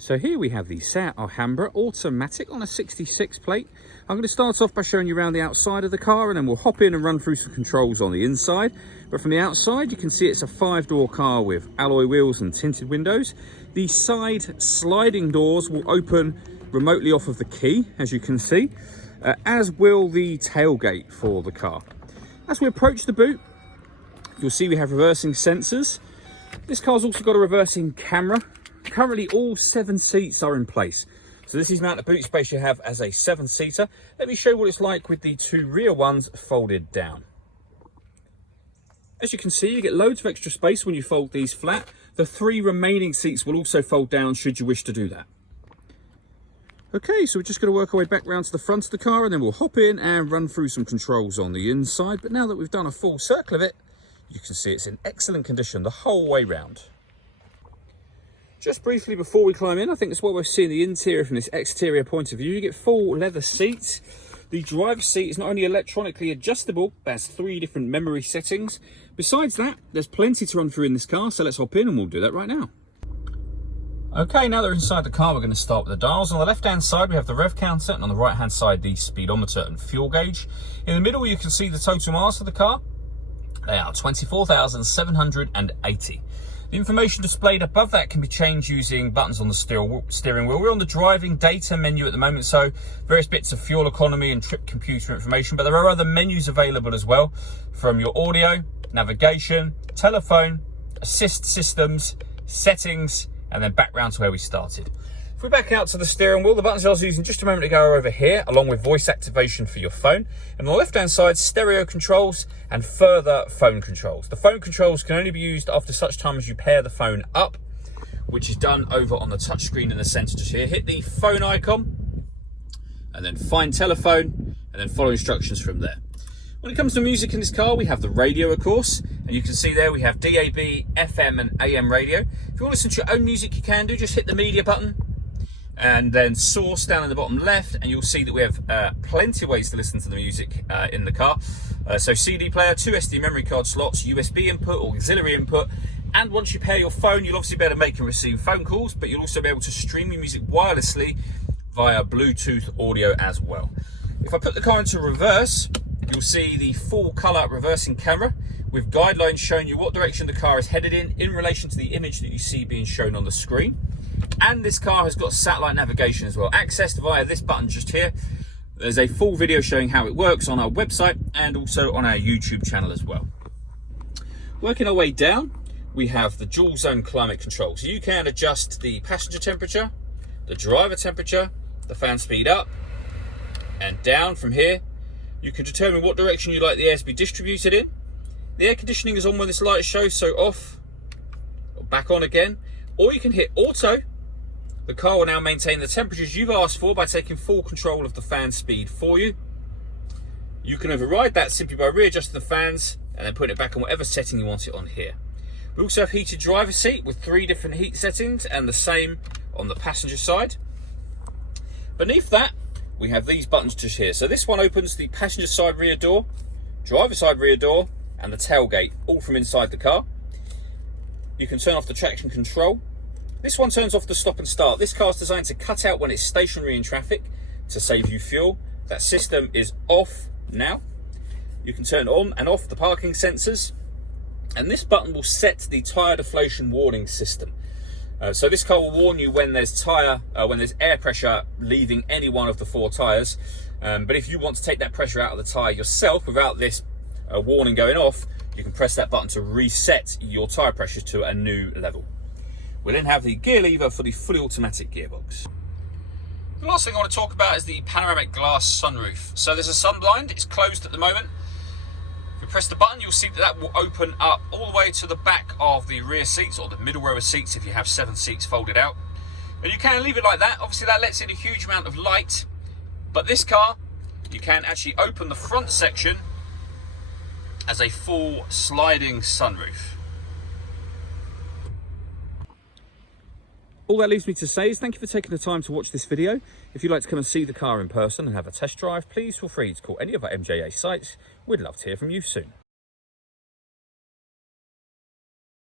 So here we have the Seat Alhambra automatic on a 66 plate. I'm going to start off by showing you around the outside of the car, and then we'll hop in and run through some controls on the inside. But from the outside, you can see it's a 5-door car with alloy wheels and tinted windows. The side sliding doors will open remotely off of the key, as you can see, as will the tailgate for the car. As we approach the boot, you'll see we have reversing sensors. This car's also got a reversing camera. Currently all 7 seats are in place. So this is the amount of boot space you have as a 7-seater. Let me show you what it's like with the 2 rear ones folded down. As you can see, you get loads of extra space when you fold these flat. The 3 remaining seats will also fold down should you wish to do that. Okay, so we're just going to work our way back round to the front of the car, and then we'll hop in and run through some controls on the inside. But now that we've done a full circle of it, you can see it's in excellent condition the whole way round. Just briefly before we climb in, I think that's what we're seeing the interior from this exterior point of view. You get full leather seats. The driver's seat is not only electronically adjustable, but has 3 different memory settings. Besides that, there's plenty to run through in this car, so let's hop in and we'll do that right now. Okay, now that we're inside the car, we're going to start with the dials. On the left-hand side, we have the rev counter, and on the right-hand side, the speedometer and fuel gauge. In the middle, you can see the total miles of the car. They are 24,780. The information displayed above that can be changed using buttons on the steering wheel. We're on the driving data menu at the moment, so various bits of fuel economy and trip computer information, but there are other menus available as well, from your audio, navigation, telephone, assist systems, settings, and then back round to where we started. If we back out to the steering wheel, the buttons I was using just a moment ago are over here, along with voice activation for your phone. And on the left-hand side, stereo controls and further phone controls. The phone controls can only be used after such time as you pair the phone up, which is done over on the touchscreen in the center just here. Hit the phone icon, and then find telephone, and then follow instructions from there. When it comes to music in this car, we have the radio, of course, and you can see there we have DAB, FM, and AM radio. If you want to listen to your own music, you can do. Just hit the media button, and then source down in the bottom left, and you'll see that we have plenty of ways to listen to the music in the car. So CD player, 2 SD memory card slots, USB input, auxiliary input, and once you pair your phone, you'll obviously be able to make and receive phone calls, but you'll also be able to stream your music wirelessly via Bluetooth audio as well. If I put the car into reverse, you'll see the full colour reversing camera with guidelines showing you what direction the car is headed in relation to the image that you see being shown on the screen. And this car has got satellite navigation as well, accessed via this button just here. There's a full video showing how it works on our website and also on our YouTube channel as well. Working our way down, we have the dual zone climate control. So you can adjust the passenger temperature, the driver temperature, the fan speed up and down from here. You can determine what direction you'd like the air to be distributed in. The air conditioning is on when this light shows, so off or back on again. Or you can hit auto. The car will now maintain the temperatures you've asked for by taking full control of the fan speed for you. You can override that simply by readjusting the fans and then putting it back on whatever setting you want it on here. We also have heated driver's seat with 3 different heat settings, and the same on the passenger side. Beneath that, we have these buttons just here. So this one opens the passenger side rear door, driver side rear door, and the tailgate, all from inside the car. You can turn off the traction control. This one turns off the stop and start. This car is designed to cut out when it's stationary in traffic to save you fuel. That system is off now. You can turn on and off the parking sensors. And this button will set the tyre deflation warning system. So this car will warn you when there's air pressure leaving any one of the 4 tyres. But if you want to take that pressure out of the tyre yourself without this warning going off, you can press that button to reset your tyre pressure to a new level. We then have the gear lever for the fully automatic gearbox. The last thing I want to talk about is the panoramic glass sunroof. So there's a sun blind, it's closed at the moment. If you press the button, you'll see that will open up all the way to the back of the rear seats, or the middle row of seats if you have 7 seats folded out. And you can leave it like that. Obviously that lets in a huge amount of light, but this car, you can actually open the front section as a full sliding sunroof. All that leaves me to say is thank you for taking the time to watch this video. If you'd like to come and see the car in person and have a test drive, please feel free to call any of our MJA sites. We'd love to hear from you soon.